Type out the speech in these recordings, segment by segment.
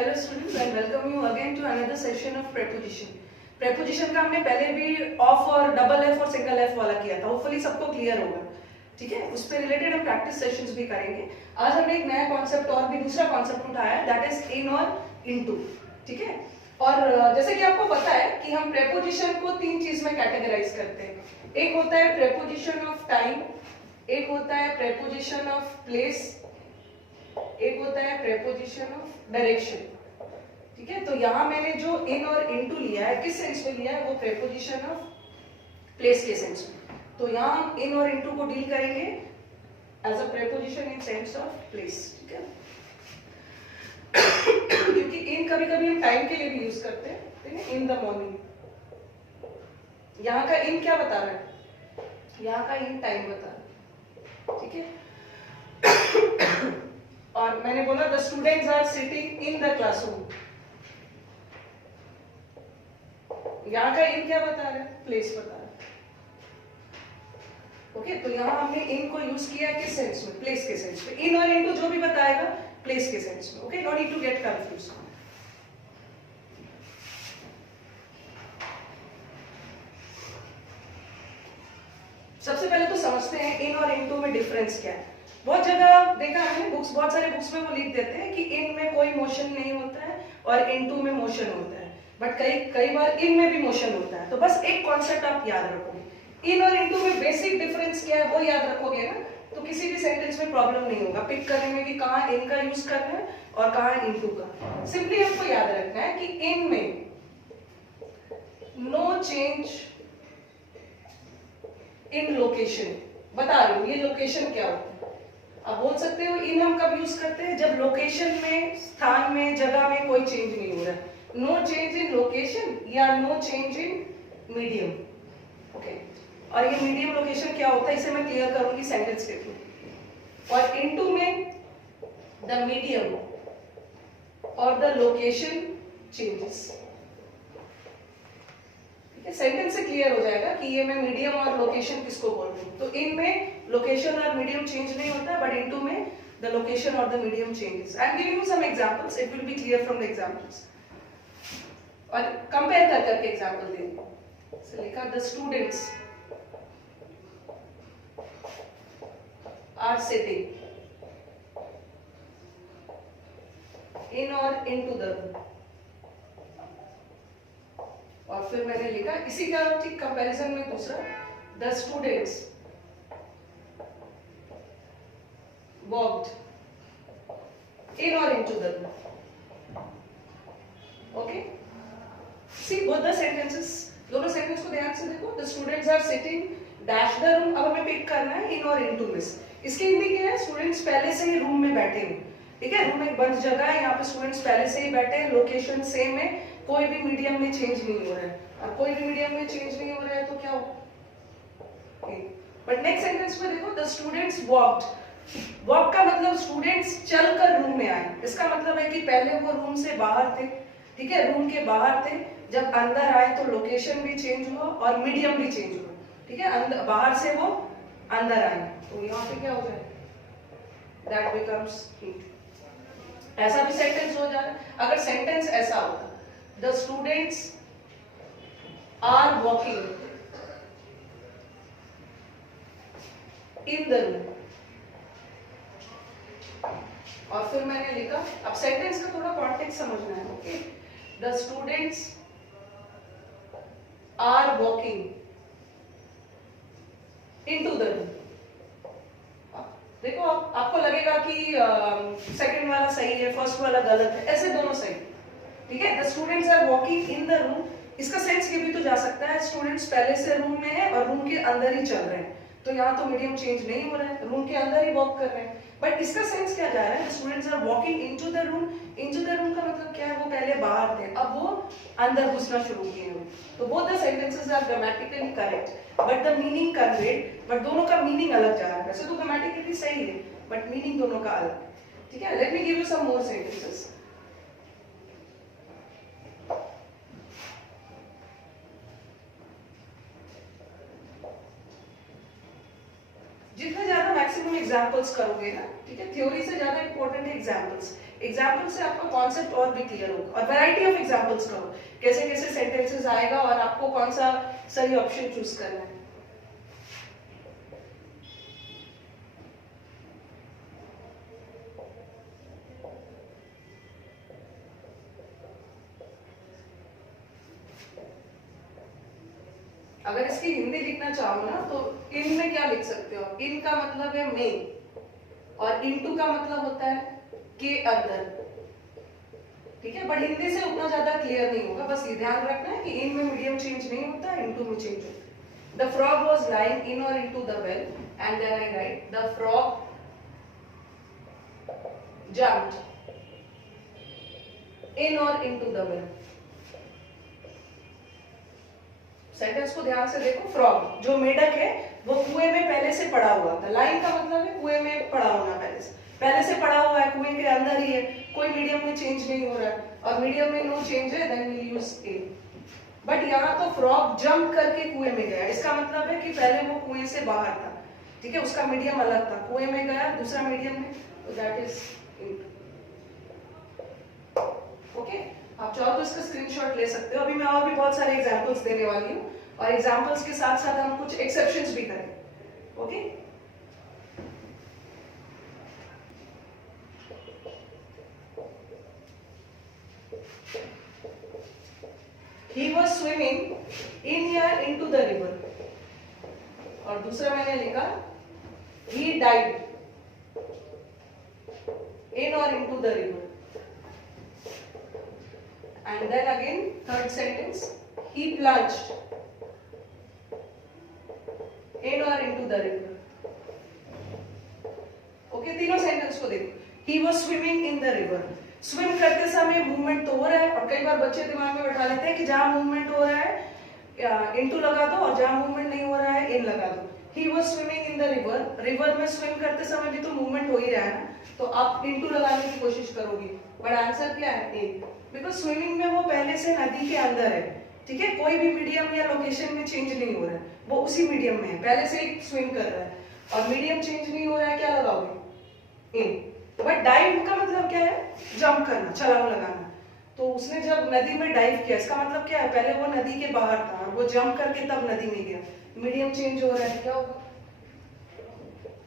Hello students, I welcome you again to another session of preposition. Preposition का हमने पहले भी ऑफ और डबल एफ और सिंगल एफ वाला किया था, होपफुली सबको क्लियर होगा. ठीक है, उस पर रिलेटेड हम प्रैक्टिस सेशंस भी करेंगे. आज हमने एक नया कॉन्सेप्ट और भी दूसरा कॉन्सेप्ट उठाया है, दैट इज इन और इनटू. ठीक है, और जैसे कि आपको पता है कि हम प्रेपोजिशन को तीन चीज में कैटेगराइज करते हैं. एक होता है प्रेपोजिशन ऑफ टाइम, एक होता है प्रेपोजिशन ऑफ प्लेस, एक होता है प्रेपोजिशन ऑफ डायरेक्शन. ठीक है, तो यहां मैंने जो इन और इनटू लिया है, किस सेंस में लिया है, वो प्रेपोजिशन ऑफ प्लेस के सेंस में. तो यहां हम इन और इनटू को डील करेंगे as a preposition in sense of place. ठीक है, क्योंकि इन कभी कभी हम टाइम के लिए भी यूज करते हैं. ठीक है, इन द मॉर्निंग. यहाँ का इन क्या बता रहा है, यहाँ का इन टाइम बता रहा है. ठीक है, और मैंने बोला the students are sitting in the classroom. यहाँ का इन क्या बता रहा है, प्लेस बता रहा है. ओके, तो यहाँ हमने इन को यूज किया किस सेंस में, प्लेस के सेंस में. इन और इनटू जो भी बताएगा प्लेस के सेंस में. Okay, don't need to get confuse. सबसे पहले तो समझते हैं इन और इनटू में डिफरेंस क्या है. बहुत जगह देखा है बुक्स, बहुत सारे बुक्स में वो लिख देते हैं कि इन में कोई मोशन नहीं होता है और इनटू में मोशन होता है, बट कई बार इन में भी मोशन होता है. तो बस एक कॉन्सेप्ट आप याद रखोगे, इन और इनटू में बेसिक डिफरेंस क्या है वो याद रखोगे ना, तो किसी भी सेंटेंस में प्रॉब्लम नहीं होगा पिक करने में कि कहाँ इन का यूज करना है और कहाँ इनटू का. सिंपली हमको याद रखना है कि इन में नो चेंज इन लोकेशन. बता रही हूँ ये लोकेशन क्या होता है. आप बोल सकते हो इन हम कब यूज करते हैं, जब लोकेशन में, स्थान में, जगह में कोई चेंज नहीं हो रहा है. नो चेंज इन लोकेशन या no change in medium. Okay, और ये मीडियम लोकेशन क्या होता है इसे मैं क्लियर करूंगी सेंटेंस के थ्रू. और इनटू में द मीडियम और द लोकेशन चेंजेस. सेंटेंस से क्लियर हो जाएगा कि ये मैं मीडियम और लोकेशन किसको बोल रही हूँ. तो इन में लोकेशन और मीडियम चेंज नहीं होता, बट इनटू में द लोकेशन और the medium changes. I am giving you some examples, it will be clear from the examples. और कंपेयर कर करके एग्जांपल देंगे. सो लिखा the students are sitting in और इनटू द रूम. और फिर मैंने लिखा इसी का ठीक कंपैरिजन में दूसरा, द स्टूडेंट्स वॉक्ड इन और into the room. Okay, see both the sentences, दोनों सेंटेंस को ध्यान से देखो. The students are sitting dash the room. अब हमें पिक करना है इन और इनटू में. इसके हिंदी क्या है, स्टूडेंट्स पहले से ही रूम में बैठे हैं. ठीक है, रूम एक बंद जगह है, यहाँ पे स्टूडेंट्स पहले से ही बैठे हैं, लोकेशन सेम है, कोई भी मीडियम में चेंज नहीं हो रहा है. और कोई भी मीडियम में चेंज नहीं हो रहा है तो क्या हो. बट नेक्स्ट सेंटेंस में देखो द स्टूडेंट्स वॉक्ड. वॉक का मतलब स्टूडेंट्स चलकर रूम में आए. इसका मतलब है कि पहले वो रूम से बाहर थे. ठीक है, रूम के बाहर थे, जब अंदर आए तो लोकेशन भी चेंज हुआ और मीडियम भी चेंज हुआ. ठीक है, अंदर बाहर से वो अंदर आए, तो यहाँ पे क्या हो जाए, दैट बिकम्स हीट. ऐसा भी सेंटेंस हो जाए. अगर सेंटेंस ऐसा होता, the students are walking in the room. और फिर मैंने लिखा, अब सेंटेंस का थोड़ा कॉन्टेक्स्ट समझना है. Okay, the students are walking into the room. देखो आपको लगेगा कि सेकंड वाला सही है, फर्स्ट वाला गलत है, ऐसे दोनों सही. ठीक है, the students are walking in the room. इसका सेंस ये भी तो जा सकता है स्टूडेंट्स पहले से रूम में है और रूम के अंदर ही चल रहे हैं, तो यहाँ तो मीडियम चेंज नहीं हो रहा है, रूम के अंदर ही वॉक कर रहे हैं. बट इसका सेंस क्या जा रहा है, students are walking into the room. Into the room का मतलब क्या है, वो पहले बाहर थे, अब वो अंदर घुसना शुरू किए हैं. तो both the sentences are grammatically correct, but the meaning conveyed, but दोनों का मीनिंग अलग जा रहा है. वैसे तो ग्रामेटिकली सही है, बट मीनिंग दोनों का अलग. ठीक है, let me give you some more sentences. जितना ज्यादा मैक्सिमम एग्जांपल्स करोगे ना, ठीक है, थ्योरी से ज्यादा इंपॉर्टेंट है एग्जांपल्स। एग्जांपल से आपका कॉन्सेप्ट और भी क्लियर होगा। और वैरायटी ऑफ एग्जांपल्स करो, कैसे कैसे सेंटेंसेस आएगा और आपको कौन सा सही ऑप्शन चूज करना है। अगर इसकी हिंदी लिखना चाहो ना तो इन में क्या लिख सकते हो, इन का मतलब है में, और इनटू का मतलब होता है के अंदर, ठीक है। बट हिंदी से उतना ज्यादा क्लियर नहीं होगा, बस ये ध्यान रखना है कि इन में मीडियम चेंज नहीं होता, इनटू में चेंज होता है। The frog was lying in और into the well and then I write the frog jumped in or into the well। Sentence को ध्यान से देखो। फ्रॉग जो मेढक है वो कुएं में पहले से पड़ा हुआ था। लाइन का मतलब है कुएं में पड़ा होना, पहले से पड़ा हुआ है, कुएं के अंदर ही है, कोई मीडियम में चेंज नहीं हो रहा है, और मीडियम में नो चेंज है, then we use a. But यहाँ तो फ्रॉग जंप करके कुएं में गया, इसका मतलब है कि पहले वो कुएं से बाहर था, ठीक है, उसका मीडियम अलग था, कुएं में गया दूसरा मीडियम में, तो दैट इज ओके। आप चाहो तो इसका स्क्रीनशॉट ले सकते हो। अभी मैं और भी बहुत सारे एग्जांपल्स देने वाली हूँ, और एग्जांपल्स के साथ साथ हम कुछ एक्सेप्शंस भी करें। Okay, he was swimming in या into the river, और दूसरा मैंने लिखा he died in or into the river, and then again third sentence he plunged in or into the river। Okay, तीनों सेंटेंस को देखो। he was swimming in the river, swim करते समय movement तो हो रहा है, और कई बार बच्चे दिमाग में बैठा लेते हैं कि जहां मूवमेंट हो रहा है इनटू लगा दो, और जहां मूवमेंट नहीं हो रहा है इन लगा दो। he was swimming in the river, river में स्विम करते समय भी तो मूवमेंट हो ही रहा है ना, तो आप इनटू लगाने की कोशिश करोगे, बट आंसर क्या है ए, बिकॉज स्विमिंग में वो पहले से नदी के अंदर है, ठीक है, कोई भी मीडियम या लोकेशन में चेंज नहीं हो रहा है, वो उसी मीडियम में है, पहले से ही स्विम कर रहा है, और मीडियम चेंज नहीं हो रहा है, क्या लगाओगे इन। बट डाइव का मतलब क्या है, जंप करना, छलांग लगाना, तो उसने जब नदी में डाइव किया, इसका मतलब क्या है, पहले वो नदी के बाहर था और वो जंप करके तब नदी में गया, मीडियम चेंज हो रहा है, क्या होगा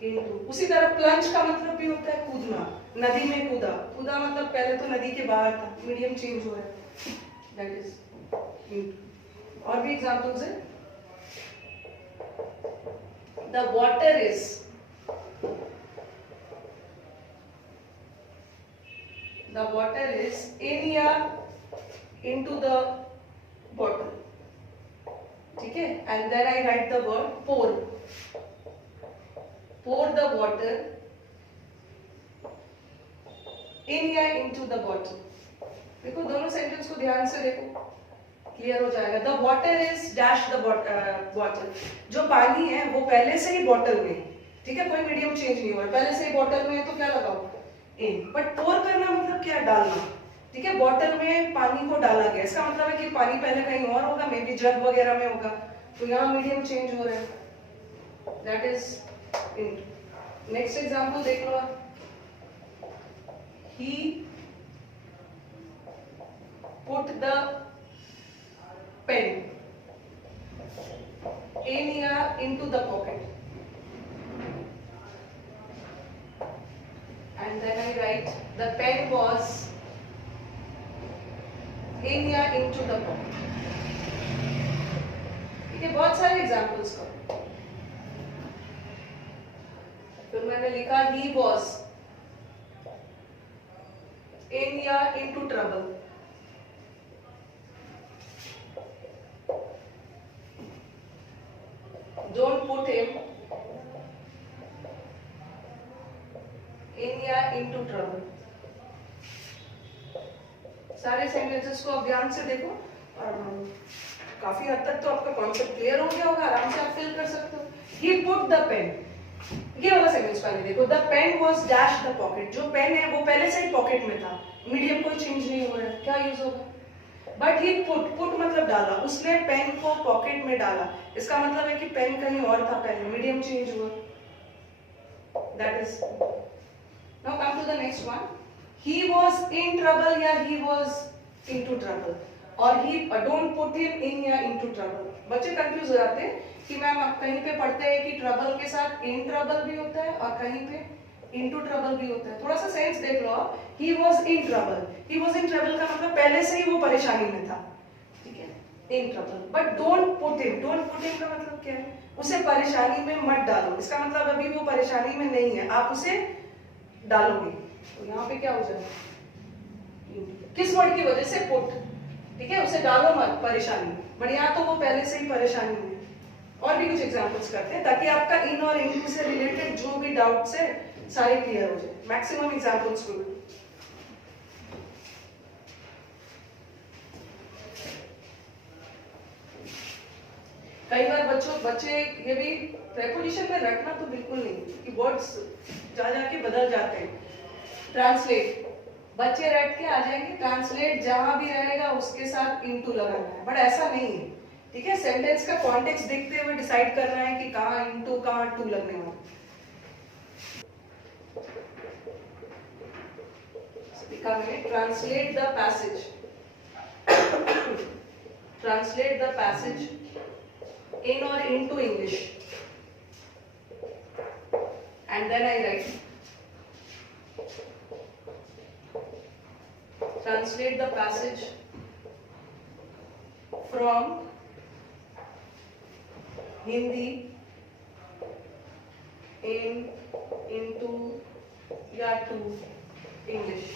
इनटू। उसी तरह प्लंज का मतलब भी होता है कूदना, नदी में कूदा, कूदा मतलब पहले तो नदी के बाहर था, मीडियम चेंज हो रहा है, दैट इज इनटू। और भी एग्जांपल्स है, the water is, the water is in या into the bottle, ठीक है, and then I write the word pour, pour the water in या into the bottle। देखो दोनों सेंटेंस को ध्यान से देखो, क्लियर हो जाएगा। the water is dash the bottle, जो पानी है वो पहले से ही बॉटल में, ठीक है, कोई मीडियम चेंज नहीं हुआ, पहले से ही बॉटल में है, तो क्या लगाओ इन। बट पोर करना मतलब क्या है, डालना, ठीक है, बॉटल में पानी को डाला गया, इसका मतलब है कि पानी पहले कहीं और होगा, मे बी जग वगैरह में होगा, तो यहाँ मीडियम चेंज हो रहा है, that is in. Next example देख लो आप, he put the pen in या into the pocket, and then I write the pen was in या into the pocket, ठीक है, बहुत सारे एग्जांपल्स करो। फिर मैंने लिखा he was in या into trouble, don't put him in या into trouble। सारे सेंटेंसेस को आप ध्यान से देखो, और काफी हद तक तो आपका कॉन्सेप्ट क्लियर हो गया होगा, आराम से आप फिल कर सकते हो। he put the pen, ये वाला सेंटेंस पहले देखो, the pen was dash the pocket, जो पेन है वो पहले से ही पॉकेट में था, मीडियम कोई चेंज नहीं हो रहा है, क्या यूज होगा, बट he put मतलब डाला, उसने पेन को पॉकेट में डाला, इसका मतलब है कि पेन कहीं और था पहले, मीडियम चेंज हुआ, That is. Now come to the next one. He was in trouble या he was into trouble. और he don't put him in या into trouble. बच्चे कंफ्यूज हो जाते हैं कि मैम आप कहीं पे पढ़ते हैं कि ट्रबल के साथ इन ट्रबल भी होता है और कहीं पे इनटू ट्रबल भी होता है. थोड़ा सा सेंस देख लो आप. He was in trouble. He was in trouble का मतलब पहले से ही वो परेशानी में था. ठीक है? In trouble. But don't put him. Don't put him का मतलब क्या है? उसे परेशानी में मत डालो. इसका मतलब अभी वो परेशानी में नहीं है. आप उसे डालोगे. तो यहाँ पे क्या हो जाएगा? किस वर्ड की वजह से? पुट. ठीक है, उसे डालो मत परेशानी. बट यहाँ तो वो पहले से ही परेशानी में. और भी कुछ एग्जांपल्स करते हैं ताकि आपका इन और इनटू से रिलेटेड जो भी डाउट्स है सारे क्लियर हो जाए. मैक्सिमम एग्जांपल्स को. कई बार बच्चे ये भी प्रेपोजिशन में रखना तो बिल्कुल नहीं कि वर्ड्स जा जाके बदल जाते हैं. ट्रांसलेट. बच्चे रट के आ जाएंगे. ट्रांसलेट जहां भी रहेगा उसके साथ इनटू लगाना है. बट ऐसा नहीं है. ठीक है, सेंटेंस का कॉन्टेक्स्ट देखते हुए डिसाइड करना है कि कहां इनटू कहां टू लगने वाला. Translate the passage. Translate the passage in or into English, and then I write. Translate the passage from Hindi into या to English.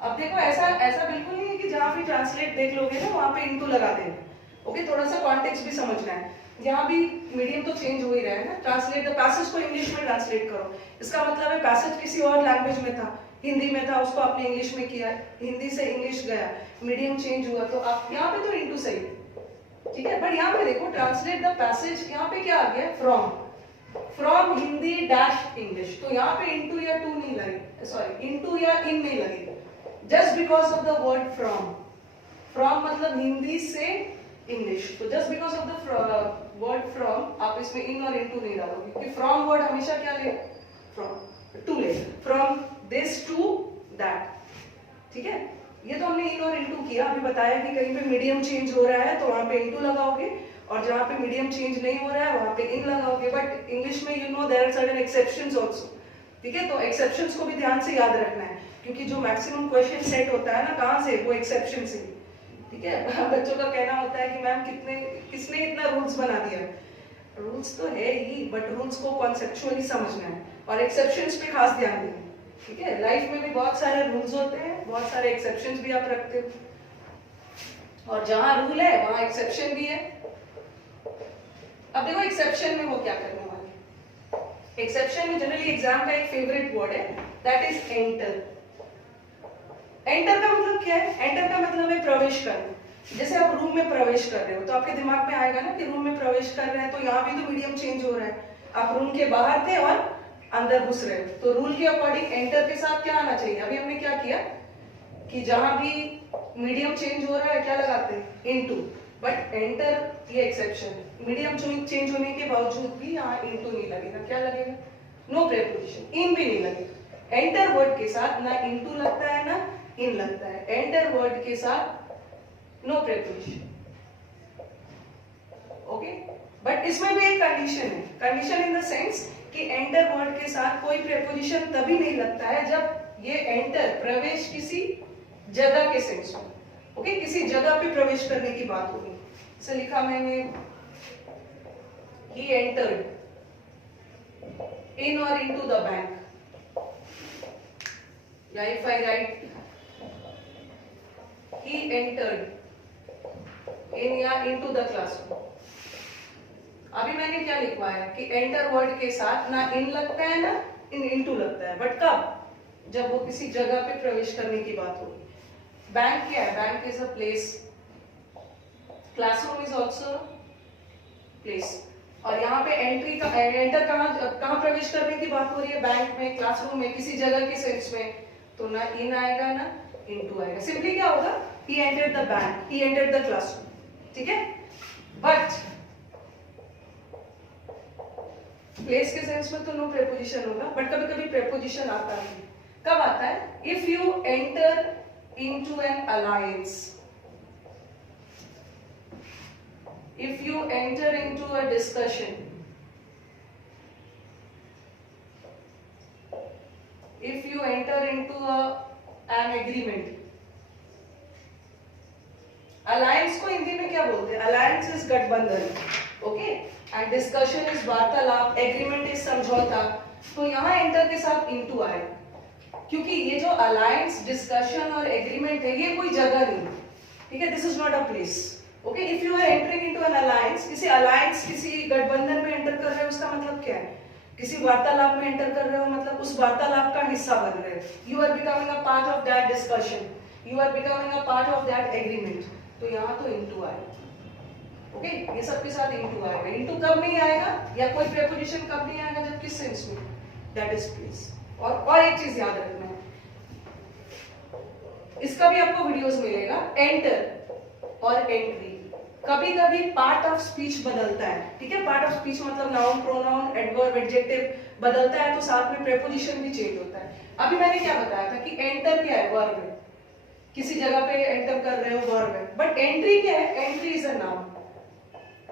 अब देखो ऐसा बिल्कुल नहीं है कि जहां भी ट्रांसलेट देख लोगे ना वहां पे into लगा देना. ओके, थोड़ा सा कॉन्टेक्स्ट भी समझना है. यहाँ भी मीडियम तो चेंज हो ही रहा है ना. ट्रांसलेट द पैसेज को इंग्लिश में ट्रांसलेट करो. इसका मतलब है पैसेज किसी और लैंग्वेज में था, हिंदी में था, उसको आपने इंग्लिश में किया. हिंदी से इंग्लिश गया, मीडियम चेंज हुआ, तो आप यहाँ पे तो इनटू सही. ठीक है, बट यहाँ पे देखो ट्रांसलेट द पैसेज. यहाँ पे क्या आ गया? From Hindi dash English. तो यहाँ पे इनटू या टू नहीं लगे, सॉरी इनटू या इन नहीं लगेगा. Just because of the word from मतलब हिंदी से इंग्लिश. तो just because of the word from आप इसमें इन और इनटू नहीं डालोगे क्योंकि फ्रॉम वर्ड हमेशा क्या ले? फ्रॉम टू ले. From this to that. ठीक है, ये तो हमने इन और इनटू किया. अभी बताया कि कहीं पे मीडियम चेंज हो रहा है तो वहां पे इनटू लगाओगे और जहां पे मीडियम चेंज नहीं हो रहा है वहां पे इन लगाओगे. बट इंग्लिश में you know there are certain exceptions also. ठीक है, तो एक्सेप्शंस को भी ध्यान से याद रखना है क्योंकि जो मैक्सिमम क्वेश्चन सेट होता है ना कहां से? वो एक्सेप्शन से. ठीक है, बच्चों का कहना होता है कि मैम किसने इतना रूल्स बना दिया. रूल्स तो है ही बट रूल्स को कॉन्सेप्चुअली समझना है और एक्सेप्शंस पे खास ध्यान देना. ठीक है, लाइफ में भी बहुत सारे रूल्स होते हैं, बहुत सारे एक्सेप्शंस भी आप रखते हो और जहां रूल है वहां एक्सेप्शन भी है. अब देखो एक्सेप्शन में वो क्या करने वाले. एक्सेप्शन में जनरली एग्जाम का एक फेवरेट वर्ड है, दैट इज एंटर. एंटर का मतलब क्या है? एंटर का मतलब है प्रवेश करना. जैसे आप रूम में प्रवेश कर रहे हो तो आपके दिमाग में आएगा ना कि रूम में प्रवेश कर रहे हैं तो यहाँ भी तो मीडियम चेंज हो रहा है. आप रूम के बाहर थे और अंदर घुस रहे हो तो रूल के अकॉर्डिंग एंटर के साथ क्या आना चाहिए? अभी हमने क्या किया कि जहां भी मीडियम चेंज हो रहा है क्या लगाते हैं? इनटू. बट एंटर ये एक्सेप्शन. मीडियम चेंज होने के बावजूद भी यहाँ इनटू नहीं लगेगा. क्या लगेगा? No preposition. इन भी नहीं लगेगा. एंटर वर्ड के साथ ना इनटू लगता है ना इन लगता है. एंटर वर्ड के साथ नो प्रीपोजिशन. ओके, बट इसमें भी एक कंडीशन है. कंडीशन इन द सेंस कि एंटर वर्ड के साथ कोई प्रीपोजिशन तभी नहीं लगता है जब ये एंटर प्रवेश किसी जगह के सेंस में. ओके, किसी जगह पे प्रवेश करने की बात होगी. इसे लिखा मैंने he entered in or into the bank. या if I write he entered in या into the classroom. अभी मैंने क्या लिखवाया कि एंटर वर्ड के साथ ना इन लगता है ना इनटू लगता है. बट कब? जब वो किसी जगह पे प्रवेश करने की बात होगी. बैंक क्या है? Bank is a place. Classroom is also place. और यहाँ पे एंटर कहाँ प्रवेश करने की बात हो रही है? बैंक में, क्लासरूम में, किसी जगह के सेंस में. तो ना इन आएगा ना इनटू आएगा. सिंपली क्या होगा? he entered the bank, he entered the classroom. ठीक है, बट प्लेस के सेंस में तो नो प्रेपोजिशन होगा, बट कभी कभी प्रेपोजिशन आता है। कब आता है? If you enter into an alliance, if you enter into a discussion, if you enter into an agreement, alliance को हिंदी में क्या बोलते हैं? अलायंस इज गठबंधन, ओके, एंड डिस्कशन इज वार्तालाप, एग्रीमेंट इज समझौता। तो यहाँ एंटर के साथ इनटू आए, क्योंकि ये जो अलायंस, डिस्कशन और एग्रीमेंट है ये कोई जगह नहीं है, ठीक है, this is not a place, okay. If you are entering into an alliance, किसी अलायंस, किसी गठबंधन में एंटर कर रहे हो, उसका मतलब क्या है? किसी वार्तालाप में एंटर कर रहे हो, मतलब उस वार्तालाप का हिस्सा बन रहे हो, you are becoming a part of that discussion, you are becoming a part of that agreement. तो यहाँ तो इनटू आएगा, ओके, ये सब के साथ इनटू आएगा। इनटू कब नहीं आएगा, या कोई प्रेपोजिशन कब नहीं आएगा? जब किस सेंस में? That is place. और एक चीज याद रखना है, इसका भी आपको वीडियोस मिलेगा, एंटर और एंट्री कभी कभी पार्ट ऑफ स्पीच बदलता है, ठीक है। पार्ट ऑफ स्पीच मतलब नाउन, प्रोनाउन, एडवर्ब, एडजेक्टिव बदलता है, तो साथ में प्रेपोजिशन भी चेंज होता है। अभी मैंने क्या बताया था कि एंटर क्या है? वर्ब है, किसी जगह पे एंटर कर रहे हो, वर्ब है। बट एंट्री क्या है? Entry is a noun.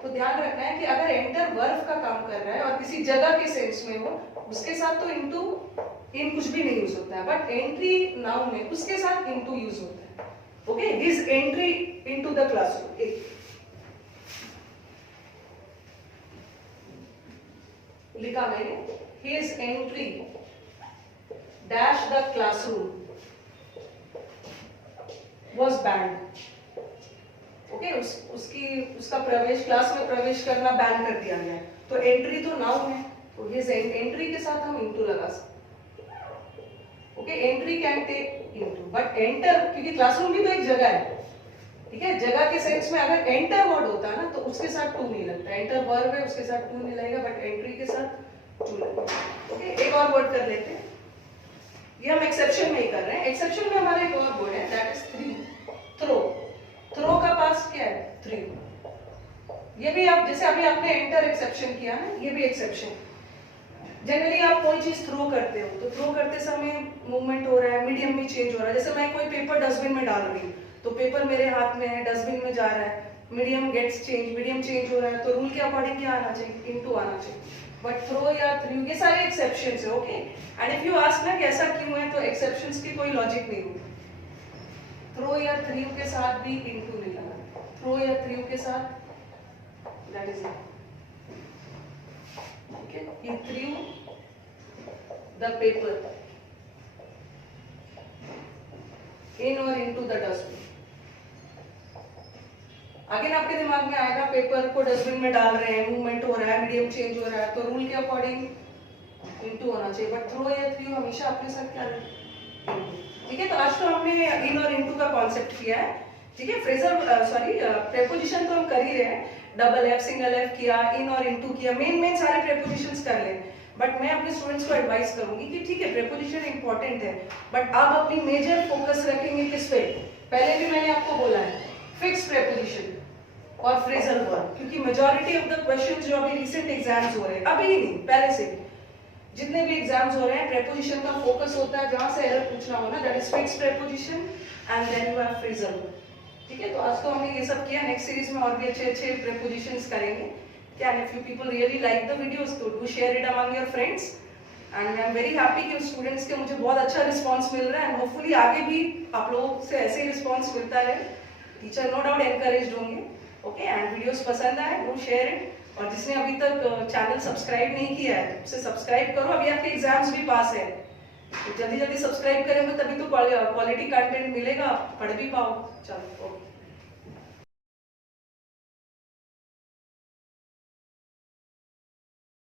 तो ध्यान रखना है कि अगर एंटर वर्ब का काम कर रहा है और किसी जगह के सेंस में हो, उसके साथ तो इनटू, इन कुछ भी नहीं यूज होता है, बट एंट्री नाउन है, उसके साथ इनटू यूज होता है, okay. His entry into the classroom, लिखा मैंने, his entry dash the classroom was banned, okay, उसका प्रवेश, क्लास में प्रवेश करना बैन कर दिया गया। तो एंट्री तो नाउन है, तो हिज एंट्री के साथ हम इनटू लगा सकते, okay. Entry can take into, but enter, क्योंकि क्लासरूम भी तो एक जगह है, ठीक है, जगह के सेंस में अगर एंटर वर्ड होता है ना, तो उसके साथ टू नहीं लगता। एंटर वर्ब है, उसके साथ टू नहीं लगेगा, बट एंट्री के साथ टू लगेगा, ओके। एक और वर्ड कर लेते हैं, ये हम एक्सेप्शन में ही कर रहे हैं। एक्सेप्शन में हमारा एक और वर्ड है, दैट इज थ्रो। थ्रो का पास्ट क्या है? थ्रू। ये भी आप, जैसे अभी आपने एंटर एक्सेप्शन किया ना, ये भी एक्सेप्शन। जनरली आप कोई चीज थ्रो करते हो, तो थ्रो करते समय मूवमेंट हो रहा है, मीडियम भी चेंज हो रहा है। जैसे मैं कोई पेपर डस्टबिन में डाल रही हूँ, तो पेपर मेरे हाथ में है, डस्टबिन में जा रहा है, medium gets change, medium change हो रहा है, तो रूल के अकॉर्डिंग क्या आना चाहिए? इनटू आना चाहिए। बट थ्रो या थ्रू, ये सारे एक्सेप्शंस है, okay. And if you ask ना कि ऐसा क्यों है, तो एक्सेप्शंस की कोई लॉजिक नहीं होती। थ्रो या थ्रू के साथ भी इनटू नहीं लगा, थ्रो या थ्रू के साथ that is it, okay. He through the paper in और इनटू द डस्टबिन। अगेन आपके दिमाग में आएगा, पेपर को डस्टबिन में डाल रहे हैं, मूवमेंट हो रहा है, मीडियम चेंज हो रहा है, तो रूल के अकॉर्डिंग इनटू होना चाहिए। बट थ्रो या थ्रू हमेशा अपने साथ क्या रहे, ठीक है। तो आज तो हमने इन और इनटू का कॉन्सेप्ट किया है, ठीक है। फ्रेजल प्रेपोजिशन तो हम कर ही रहे हैं, डबल एफ, सिंगल एफ किया, इन और इनटू किया, मेन सारे प्रेपोजिशंस कर लें। बट मैं अपने स्टूडेंट्स को एडवाइस करूंगी कि ठीक है, प्रेपोजिशन इंपॉर्टेंट है, बट आप अपनी मेजर फोकस रखेंगे किस पे? पहले भी मैंने आपको बोला है, फिक्स प्रेपोजिशन और फ्रेजल वर्ब, क्योंकि मेजॉरिटी ऑफ द क्वेश्चंस जो अभी रिसेंट एग्जाम्स हो रहे हैं, अभी ही नहीं, पहले से जितने भी एग्जाम्स हो रहे हैं, प्रेपोजिशन का फोकस होता है, जहां से एरर पूछना हो ना, that is fix preposition and then you have phrasal verb, ठीक है। तो आज तो हमने ये सब किया, नेक्स्ट सीरीज में और भी अच्छे अच्छे प्रेपोजिशंस करेंगे। क्या, if you people really like the videos, तो do share it among your friends. And I am very happy कि स्टूडेंट्स के मुझे बहुत अच्छा रिस्पांस मिल रहा है, एंड होपफुली आगे भी आप लोगों से ऐसे ही रिस्पांस मिलता रहे। टीचर नो डाउट एनकरेज होंगे, ओके। एंड वीडियोस पसंद आए, डू शेयर इट। और जिसने अभी तक चैनल सब्सक्राइब नहीं किया है, उसे सब्सक्राइब करो, अभी आपके एग्जाम्स भी पास है, तो जल्दी जल्दी सब्सक्राइब करेंगे, तभी तो क्वालिटी कंटेंट मिलेगा, पढ़ भी पाओ। चलो, ओके।